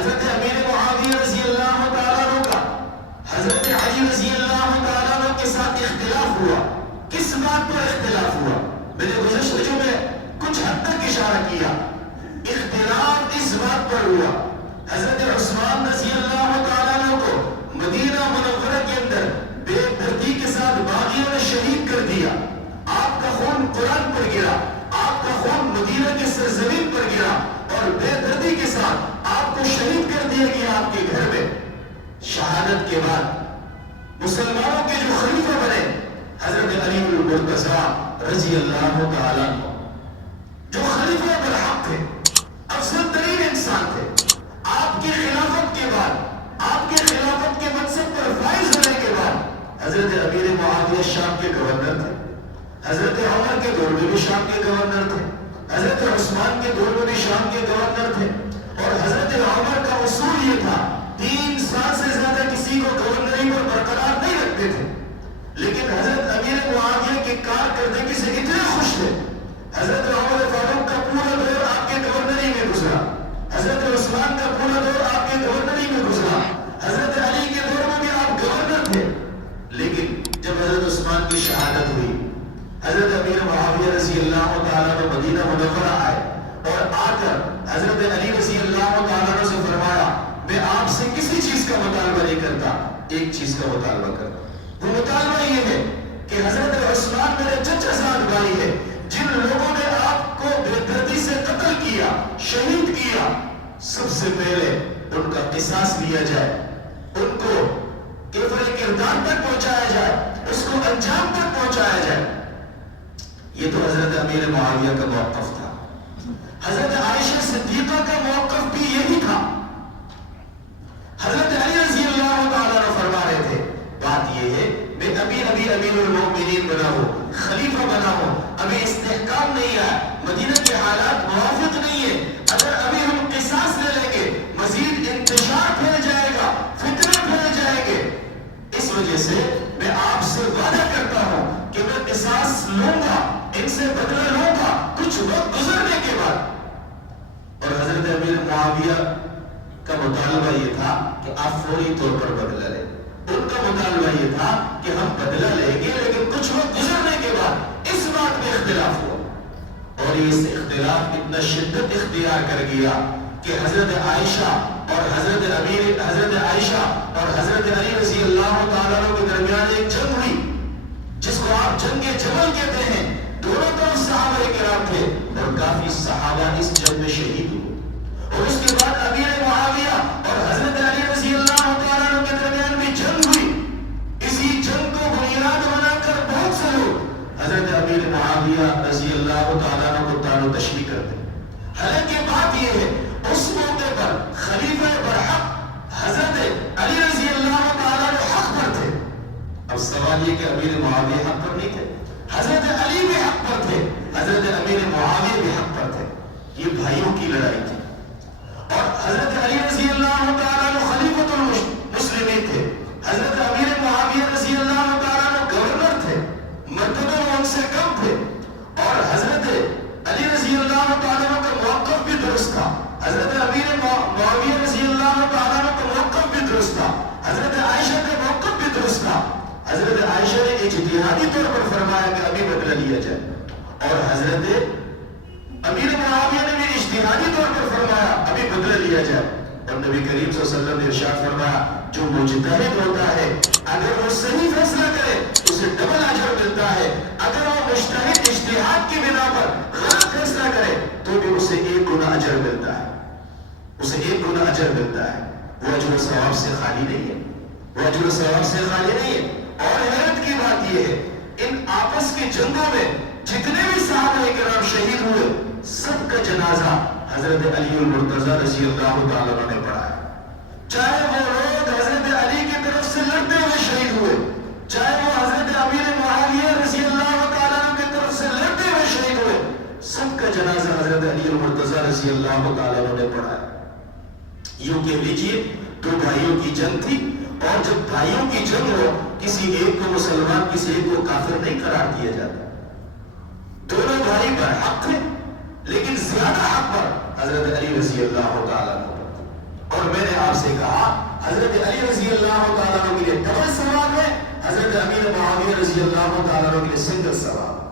حضرت امیر معاویہ رضی اللہ تعالیٰ عنہ کا حضرت علی رضی اللہ تعالیٰ عنہ کے ساتھ اختلاف ہوا. کس بات پر اختلاف ہوا؟ میں نے گزشتہ جو میں کچھ حد تک اشارہ کیا. اختلاف اس بات پر ہوا حضرت عثمان رضی اللہ تعالیٰ عنہ کو مدینہ منورہ کے اندر بے دردی کے ساتھ باغیوں نے شہید کر دیا. آپ کا خون قرآن پر گرا، آپ کا خون مدینہ کی سرزمین پر گرا اور بے دردی کے ساتھ آپ کو شہید کر دیا گیا آپ کے گھر میں. شہادت کے بعد مسلمانوں کے جو خلیفہ بنے حضرت علی المرتضیٰ رضی اللہ تعالیٰ عنہ، جو خلیفہ برحق تھے، افضل ترین انسان تھے. آپ کی خلافت کے بعد، آپ کے خلافت کے منصب پر فائز ہونے کے بعد حضرت امیر معاویہ شام کے گورنر تھے. حضرت عمر کے دور میں بھی شام کے گورنر تھے، حضرت عثمان کے دور میں بھی شام کے گورنر تھے. اور حضرت عمر کا اصول یہ تھا 3 سال سے زیادہ کسی کو گورنری پر برقرار نہیں رکھتے تھے. لیکن حضرت امیر معاویہ کی کارکردگی سے اتنے خوش تھے. حضرت عمر فاروق کا پورا دور آپ کے گورنری میں گزرا، حضرت عثمان کا پورا دور آپ کے گورنری میں گزرا، حضرت علی کے دور میں بھی آپ گورنر تھے. لیکن جب حضرت عثمان کی شہادت ہوئی، حضرت امیر معاویہ رضی اللہ تعالیٰ عنہ مدینہ منورہ آئے اور آ کر حضرت علی رضی اللہ تعالیٰ عنہ سے فرمایا میں آپ سے کسی چیز کا مطالبہ نہیں کرتا، ایک چیز کا مطالبہ کرتا. وہ مطالبہ یہ ہے کہ حضرت عثمان میرے چچا زاد بھائی ہے، جن لوگوں نے آپ کو بے دردی سے قتل کیا، شہید کیا، سب سے پہلے ان کا قصاص لیا جائے، ان کو کیفر کردار تک پہنچایا جائے، اس کو انجام تک پہنچایا جائے. یہ تو حضرت امیر معاویہ کا موقف تھا. حضرت عائشہ صدیقہ کا موقف بھی یہی تھا. حضرت علی رضی اللہ تعالیٰ عنہ فرما رہے تھے بات یہ ہے میں ابھی امیر المومنین بنا ہوں، خلیفہ بنا ہوں، ابھی استحکام نہیں آیا، مدینہ کے حالات موافق نہیں ہے. اگر ابھی ہم قصاص لے لیں گے مزید انتشار پھیل جائے گا، فتنہ پھیل جائیں گے. اس وجہ سے میں آپ سے وعدہ کرتا ہوں کہ میں قصاص لوں گا، ان سے بدلہ لوں گا کچھ وقت گزرنے کے بعد. اور حضرت امیر معاویہ کا مطالبہ یہ تھا کہ آپ فوری طور پر بدلہ لیں. ان کا مطالبہ یہ تھا کہ ہم بدلہ لیں گے لیکن کچھ وقت گزرنے کے بعد. اس بات میں اختلاف ہوا اور اس اختلاف اتنا شدت اختیار کر گیا کہ حضرت عائشہ اور حضرت عائشہ اور حضرت علی رضی اللہ تعالیٰ عنہ کے درمیان ایک جنگ ہوئی جس کو آپ جنگ جمل کہتے ہیں. دونوں طرف صحابہ کرام تھے اور کافی صحابہ اس جنگ میں شہید ہوئے. اور اس کے بعد امیر معاویہ اور حضرت علی رضی اللہ تعالیٰ عنہ کے درمیان بھی جنگ ہوئی. اسی جنگ کو بنیاد بنا کر بہت سے لوگ حضرت امیر معاویہ رضی اللہ تعالیٰ عنہ کو طعن و تشریح کرتے. حالانکہ بات یہ ہے اس موقع پر خلیفہ برحق حضرت علی رضی اللہ تعالیٰ عنہ حق پر تھے. اب سوال یہ کہ امیر معاویہ حق پر نہیں تھے، حضرت علی بھی حق پر تھے، حضرت امیر معاویہ بھی حق پر تھے. یہ بھائیوں کی لڑائی تھی. اور حضرت علی رضی اللہ تعالیٰ عنہ خلیفۃ المسلمین تھے، حضرت امیر معاویہ رضی اللہ تعالیٰ عنہ گورنر تھے، مرتبہ میں ان سے کم تھے. اور حضرت علی رضی اللہ تعالیٰ عنہ کا موقف بھی درست تھا، حضرت امیر معاویہ رضی اللہ تعالیٰ عنہ کا موقف بھی درست تھا، حضرت عائشہ کا موقف بھی درست تھا. حضرت عائشہ نے اجتہادی طور پر فرمایا کہ ابھی بدلہ لیا جائے اور حضرت امیر معاویہ نے بھی اجتہادی طور پر فرمایا ابھی بدلہ لیا جائے. اور نبی کریم صلی اللہ علیہ وسلم نے ارشاد فرمایا جو مجتہد ہوتا ہے اگر وہ صحیح فیصلہ کرے اسے ڈبل اجر ملتا ہے، اگر وہ مجتہد اجتہاد کی بنا پر غلط فیصلہ کرے تو بھی اسے 1 گنا اجر ملتا ہے، اسے 1 گنا اجر ملتا ہے. وہ اجر و ثواب سے خالی نہیں ہے، وہ اجر و ثواب سے خالی نہیں ہے. اور حیرت کی بات یہ ہے ان آپس کی جنگوں میں جتنے بھی صحابہ کرام شہید ہوئے سب کا جنازہ حضرت علی المرتضیٰ رضی اللہ تعالیٰ عنہ نے پڑھا ہے. چاہے وہ لوگ حضرت علی کی طرف سے لڑتے ہوئے شہید ہوئے، چاہے وہ حضرت امیر معاویہ رضی اللہ تعالیٰ عنہ کی طرف سے لڑتے ہوئے شہید ہوئے، سب کا جنازہ حضرت علی المرتضیٰ رضی اللہ تعالیٰ عنہ نے پڑھا ہے. یوں کہہ لیجیے 2 بھائیوں کی جنگ تھی اور جب بھائیوں کی جنگ ہو کسی ایک کو مسلمان کسی ایک کو کافر نہیں قرار دیا جاتا. دونوں بھائی برحق تھے لیکن زیادہ حق پر حضرت علی رضی اللہ تعالیٰ عنہ. اور میں سے کہا حضرت علی رضی اللہ تعالیٰ عنہ کے لیے ڈبل ثواب ہے، حضرت امیر معاویہ رضی اللہ تعالیٰ عنہ کے لیے سنگل ثواب.